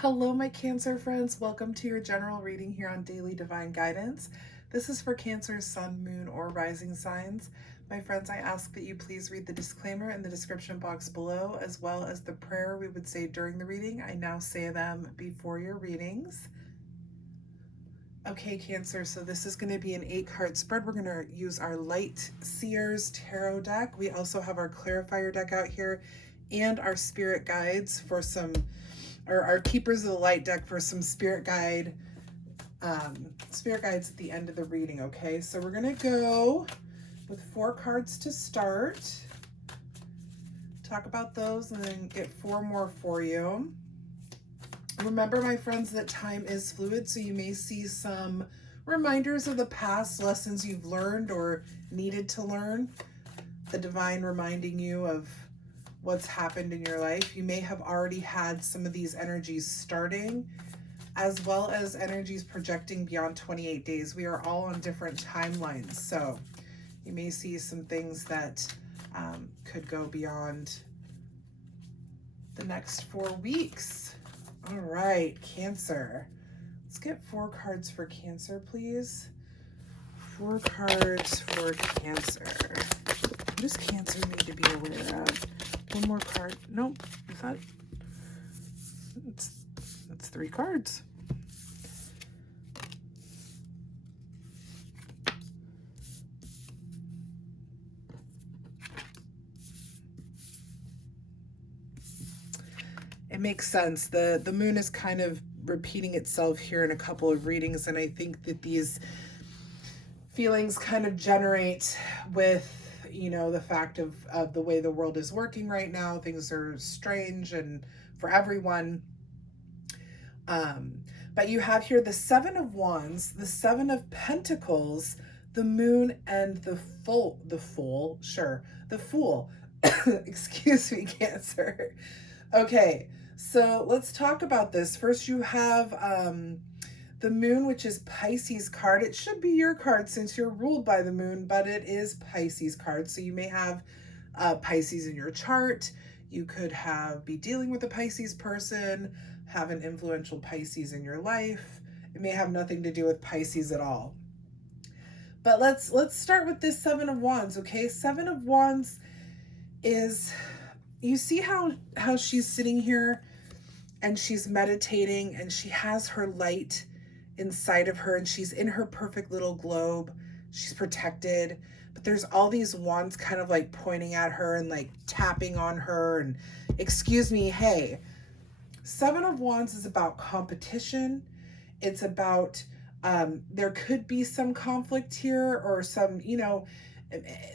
Hello, my Cancer friends. Welcome to your general reading here on Daily Divine Guidance. This is for Cancer's sun, moon, or rising signs. My friends, I ask that you please read the disclaimer in the description box below, as well as the prayer we would say during the reading. I now say them before your readings. Okay, Cancer, so this is going to be an 8-card spread. We're going to use our Light Seers Tarot deck. We also have our Clarifier deck out here and our Spirit Guides for some, or our Keepers of the Light deck for some spirit guides at the end of the reading, okay? So we're going to go with 4 cards to start, talk about those, and then get 4 more for you. Remember, my friends, that time is fluid, so you may see some reminders of the past, lessons you've learned or needed to learn, the divine reminding you of what's happened in your life. You may have already had some of these energies starting, as well as energies projecting beyond 28 days. We are all on different timelines, so you may see some things that could go beyond the next 4 weeks. All right, Cancer. Let's get 4 cards for Cancer, please. 4 cards for Cancer. What does Cancer need to be aware of? 1 more card. Nope. I thought that's 3 cards. It makes sense. The moon is kind of repeating itself here in a couple of readings, and I think that these feelings kind of generate with, you know, the fact of the way the world is working right now. Things are strange and for everyone. But you have here the 7 of Wands, the 7 of Pentacles, the moon, and the Fool. Excuse me, Cancer. Okay, so let's talk about this. First, you have the moon, which is Pisces card. It should be your card since you're ruled by the moon, but it is Pisces card. So you may have Pisces in your chart. You could be dealing with a Pisces person, have an influential Pisces in your life. It may have nothing to do with Pisces at all. But let's start with this 7 of Wands, okay? 7 of Wands is, you see how she's sitting here and she's meditating and she has her light inside of her and she's in her perfect little globe. She's protected, but there's all these wands kind of like pointing at her and like tapping on her and, excuse me, hey. 7 of Wands is about competition. It's about, there could be some conflict here, or some, you know,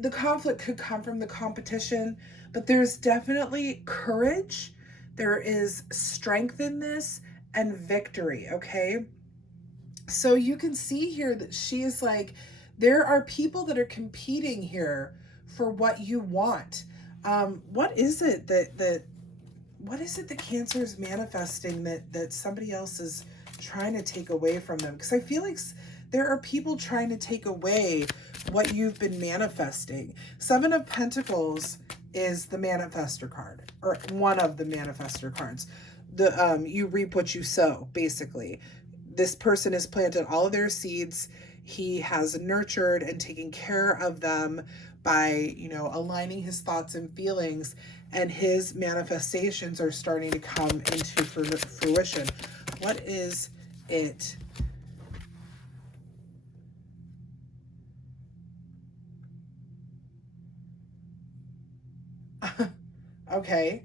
the conflict could come from the competition, but there's definitely courage. There is strength in this and victory, okay? So you can see here that she is like, there are people that are competing here for what you want. What is it that Cancer is manifesting that somebody else is trying to take away from them? Because I feel like there are people trying to take away what you've been manifesting. 7 of Pentacles is the manifestor card, or one of the manifestor cards. You reap what you sow, basically. This person has planted all of their seeds. He has nurtured and taken care of them by, you know, aligning his thoughts and feelings, and his manifestations are starting to come into fruition. What is it? Okay.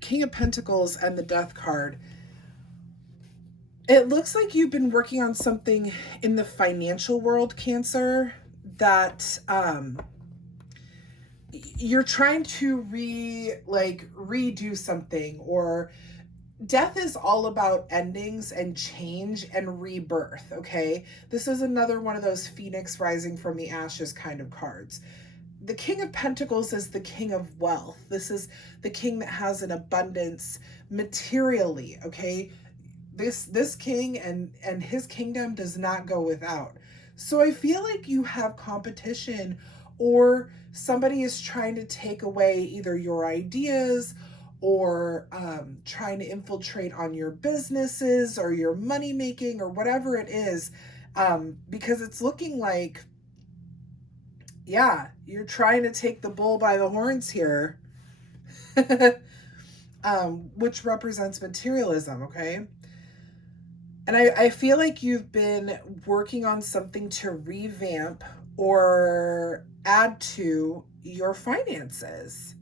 King of Pentacles and the Death card. It looks like you've been working on something in the financial world, Cancer, that you're trying to redo something. Or death is all about endings and change and rebirth, okay? This is another one of those phoenix rising from the ashes kind of cards. The King of Pentacles is the king of wealth. This is the king that has an abundance materially, okay? This king and his kingdom does not go without. So I feel like you have competition, or somebody is trying to take away either your ideas or trying to infiltrate on your businesses or your money making or whatever it is, because it's looking like, yeah, you're trying to take the bull by the horns here, which represents materialism, okay? And I feel like you've been working on something to revamp or add to your finances.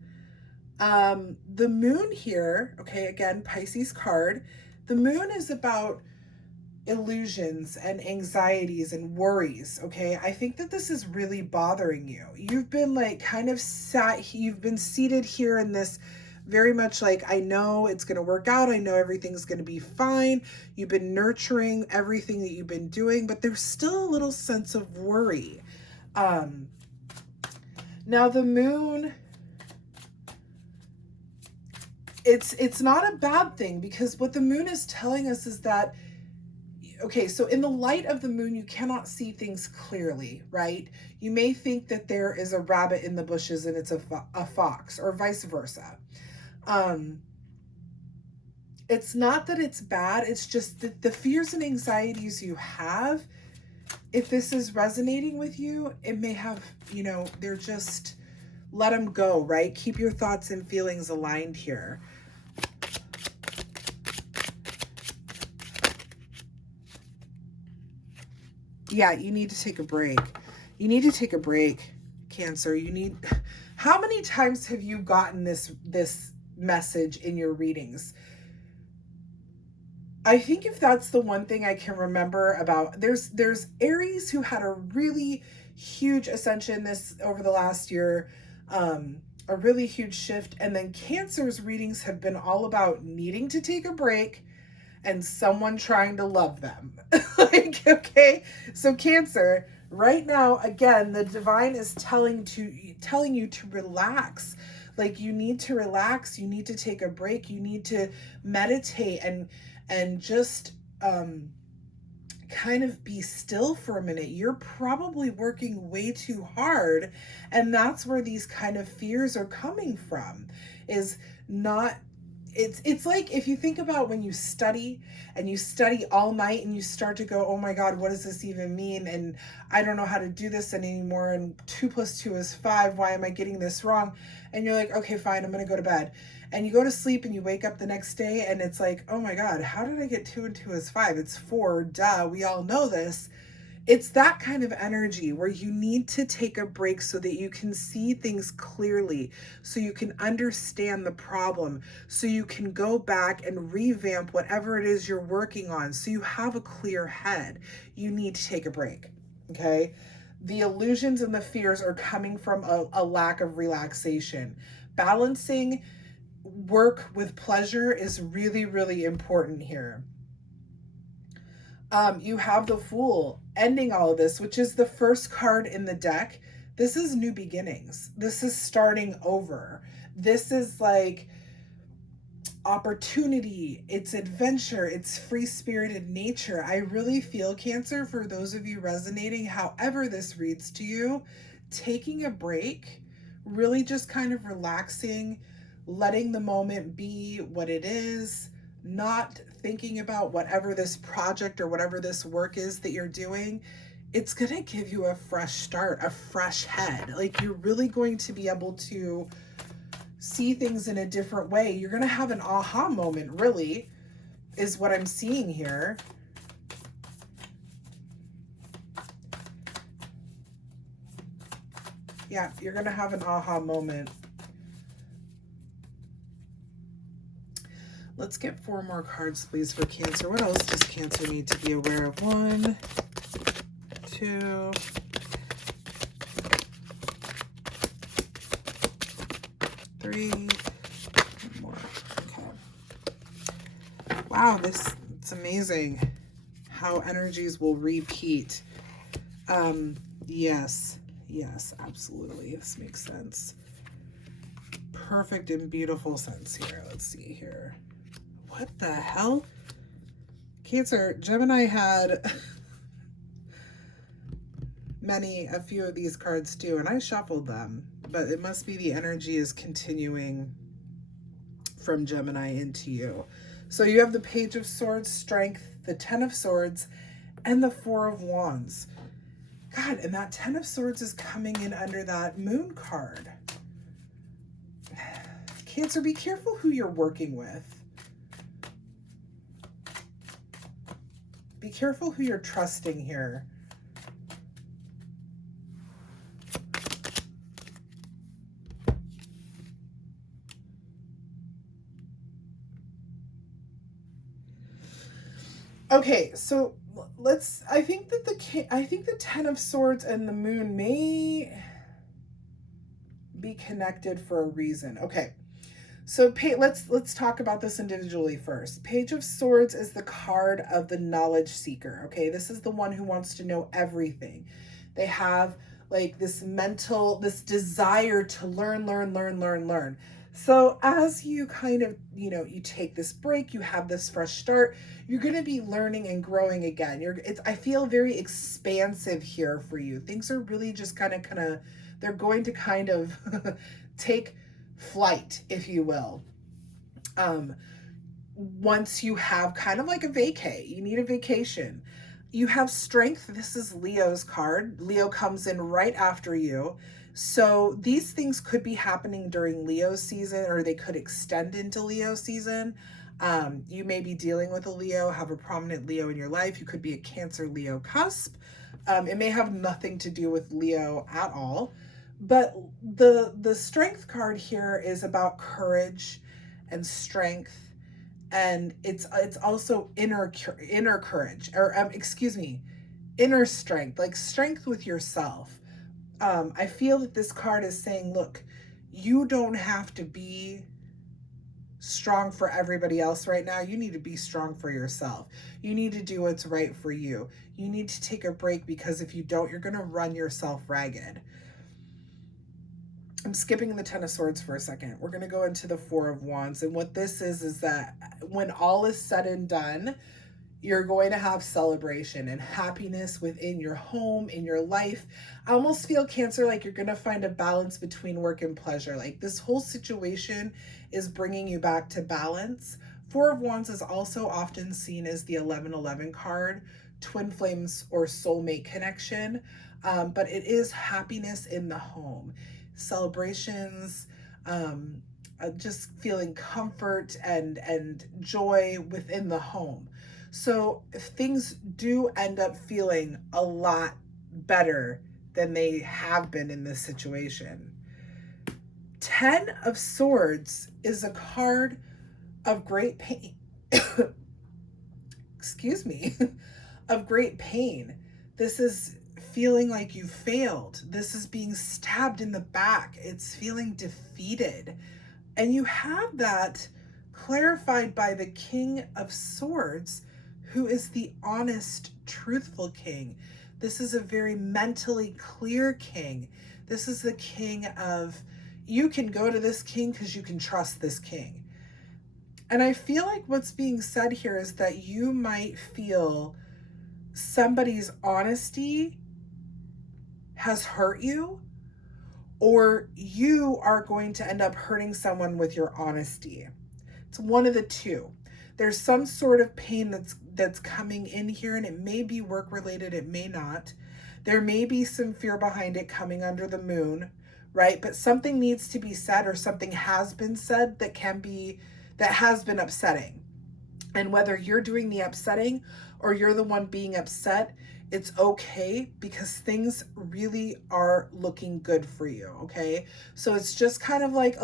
The moon here, okay, again, Pisces card. The moon is about illusions and anxieties and worries, okay? I think that this is really bothering you. You've been like kind of you've been seated here in this very much like, I know it's going to work out. I know everything's going to be fine. You've been nurturing everything that you've been doing, but there's still a little sense of worry. Now the moon, it's not a bad thing, because what the moon is telling us is that, okay, so in the light of the moon, you cannot see things clearly, right? You may think that there is a rabbit in the bushes and it's a fox, or vice versa. It's not that it's bad. It's just that the fears and anxieties you have, if this is resonating with you, it may have, they're just, let them go, right? Keep your thoughts and feelings aligned here. Yeah, you need to take a break. You need to take a break, Cancer. How many times have you gotten this message in your readings? I think if that's the one thing I can remember about, there's Aries who had a really huge ascension over the last year, a really huge shift, and then Cancer's readings have been all about needing to take a break and someone trying to love them. Like, okay, so Cancer, right now, again, the divine is telling you to relax. Like, you need to relax, you need to take a break, you need to meditate and just kind of be still for a minute. You're probably working way too hard, and that's where these kind of fears are coming from, is not, it's like, if you think about when you study and you study all night and you start to go, oh my God, what does this even mean? And I don't know how to do this anymore. And 2 + 2 is 5. Why am I getting this wrong? And you're like, okay, fine, I'm going to go to bed. And you go to sleep and you wake up the next day and it's like, oh my God, how did I get 2 and 2 is 5? It's 4, duh, we all know this. It's that kind of energy where you need to take a break so that you can see things clearly, so you can understand the problem, so you can go back and revamp whatever it is you're working on, so you have a clear head. You need to take a break, okay? The illusions and the fears are coming from a lack of relaxation. Balancing work with pleasure is really, really important here. You have the Fool ending all of this, which is the first card in the deck. This is new beginnings. This is starting over. This is like opportunity. It's adventure. It's free-spirited nature. I really feel, Cancer, for those of you resonating, however this reads to you, taking a break, really just kind of relaxing, letting the moment be what it is, not thinking about whatever this project or whatever this work is that you're doing. It's going to give you a fresh start, a fresh head. Like, you're really going to be able to see things in a different way. You're going to have an aha moment, really, is what I'm seeing here. Yeah, you're going to have an aha moment. Let's get 4 more cards, please, for Cancer. What else does Cancer need to be aware of? 1, 2, 3, 1 more. Okay. Wow, it's amazing how energies will repeat. Yes, absolutely. This makes sense. Perfect and beautiful sense here. Let's see here. What the hell? Cancer, Gemini had a few of these cards too, and I shuffled them, but it must be the energy is continuing from Gemini into you. So you have the Page of Swords, Strength, the Ten of Swords, and the Four of Wands. God, and that Ten of Swords is coming in under that Moon card. Cancer, be careful who you're working with. Be careful who you're trusting here. Okay, so I think the Ten of Swords and the Moon may be connected for a reason. Okay. So let's talk about this individually first. Page of Swords is the card of the knowledge seeker. Okay, this is the one who wants to know everything. They have like this desire to learn. So as you kind of, you take this break, you have this fresh start, you're going to be learning and growing again. I feel very expansive here for you. Things are really just kind of, they're going to kind of take flight, if you will. Once you have kind of like a vacay, you need a vacation. You have Strength. This is Leo's card. Leo comes in right after you. So these things could be happening during Leo season, or they could extend into Leo season. You may be dealing with a Leo, have a prominent Leo in your life. You could be a Cancer Leo cusp. It may have nothing to do with Leo at all. But the Strength card here is about courage and strength, and it's also inner courage, or inner strength, like strength with yourself. I feel that this card is saying, look, you don't have to be strong for everybody else right now. You need to be strong for yourself. You need to do what's right for you. You need to take a break, because if you don't, you're going to run yourself ragged. I'm skipping the Ten of Swords for a second. We're going to go into the Four of Wands. And what this is that when all is said and done, you're going to have celebration and happiness within your home, in your life. I almost feel, Cancer, like you're going to find a balance between work and pleasure. Like this whole situation is bringing you back to balance. Four of Wands is also often seen as the 1111 card, twin flames or soulmate connection. But it is happiness in the home. Celebrations, just feeling comfort and joy within the home. So if things do end up feeling a lot better than they have been in this situation. 10 of Swords is a card of great pain. Excuse me. Of great pain. This is feeling like you failed. This is being stabbed in the back. It's feeling defeated. And you have that clarified by the King of Swords, who is the honest, truthful king. This is a very mentally clear king. This is the king of, you can go to this king because you can trust this king. And I feel like what's being said here is that you might feel somebody's honesty has hurt you, or you are going to end up hurting someone with your honesty. It's one of the two. There's some sort of pain that's coming in here, and it may be work related, it may not. There may be some fear behind it coming under the moon, right? But something needs to be said, or something has been said that has been upsetting. And whether you're doing the upsetting or you're the one being upset, it's okay, because things really are looking good for you, okay? So it's just kind of like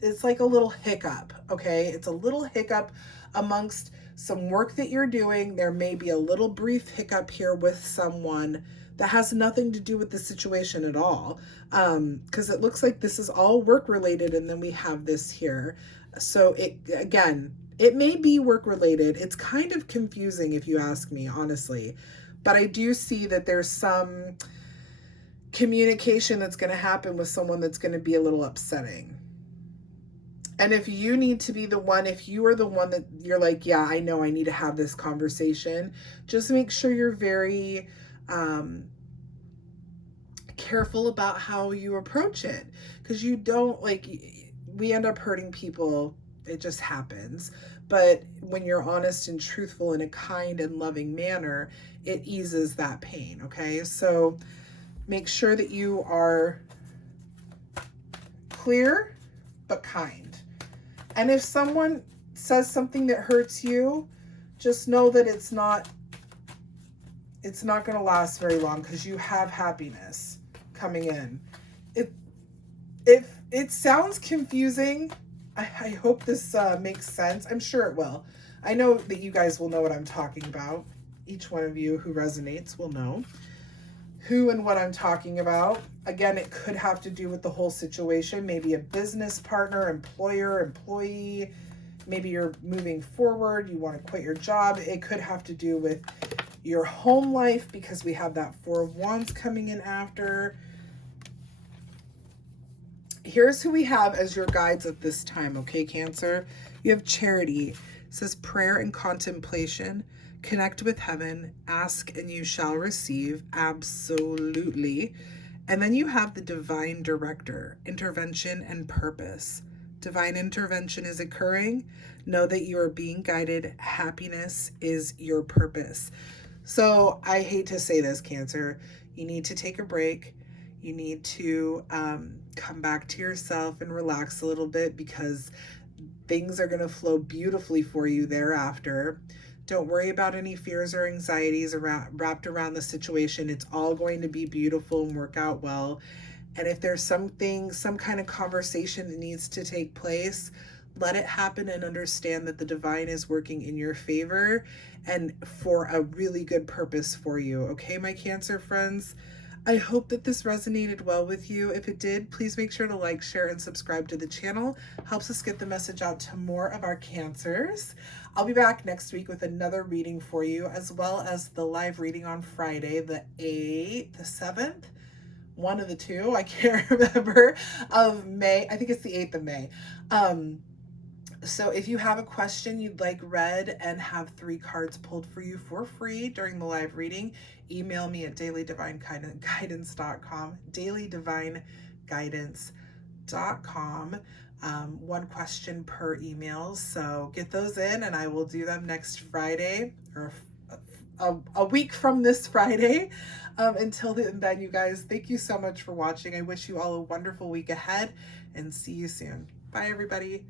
it's like a little hiccup, okay? It's a little hiccup amongst some work that you're doing. There may be a little brief hiccup here with someone that has nothing to do with the situation at all, because it looks like this is all work related, and then we have this here. So it may be work related. It's kind of confusing if you ask me, honestly. But I do see that there's some communication that's going to happen with someone that's going to be a little upsetting. And if you need to be the one, if you are the one that you're like, yeah, I know I need to have this conversation, just make sure you're very careful about how you approach it. Because you don't, we end up hurting people It just happens. But when you're honest and truthful in a kind and loving manner, it eases that pain, okay? So make sure that you are clear but kind. And if someone says something that hurts you, just know that it's not going to last very long, because you have happiness coming in. If it sounds confusing, I hope this makes sense. I'm sure it will. I know that you guys will know what I'm talking about. Each one of you who resonates will know who and what I'm talking about. Again, it could have to do with the whole situation. Maybe a business partner, employer, employee. Maybe you're moving forward. You want to quit your job. It could have to do with your home life, because we have that Four of Wands coming in after. Here's who we have as your guides at this time, okay, Cancer? You have Charity. It says prayer and contemplation. Connect with heaven. Ask and you shall receive. Absolutely. And then you have the Divine Director, intervention and purpose. Divine intervention is occurring. Know that you are being guided. Happiness is your purpose. So I hate to say this, Cancer. You need to take a break. You need to come back to yourself and relax a little bit, because things are going to flow beautifully for you thereafter. Don't worry about any fears or anxieties wrapped around the situation. It's all going to be beautiful and work out well. And if there's some kind of conversation that needs to take place, let it happen and understand that the divine is working in your favor and for a really good purpose for you. Okay, my Cancer friends? I hope that this resonated well with you. If it did, please make sure to like, share, and subscribe to the channel. Helps us get the message out to more of our Cancers. I'll be back next week with another reading for you, as well as the live reading on Friday, the 8th, the 7th, one of the two, I can't remember, of May. I think it's the 8th of May. So if you have a question you'd like read and have 3 cards pulled for you for free during the live reading, email me at dailydivineguidance.com, dailydivineguidance.com. 1 question per email. So get those in and I will do them next Friday, or a week from this Friday. Until then, you guys, thank you so much for watching. I wish you all a wonderful week ahead and see you soon. Bye, everybody.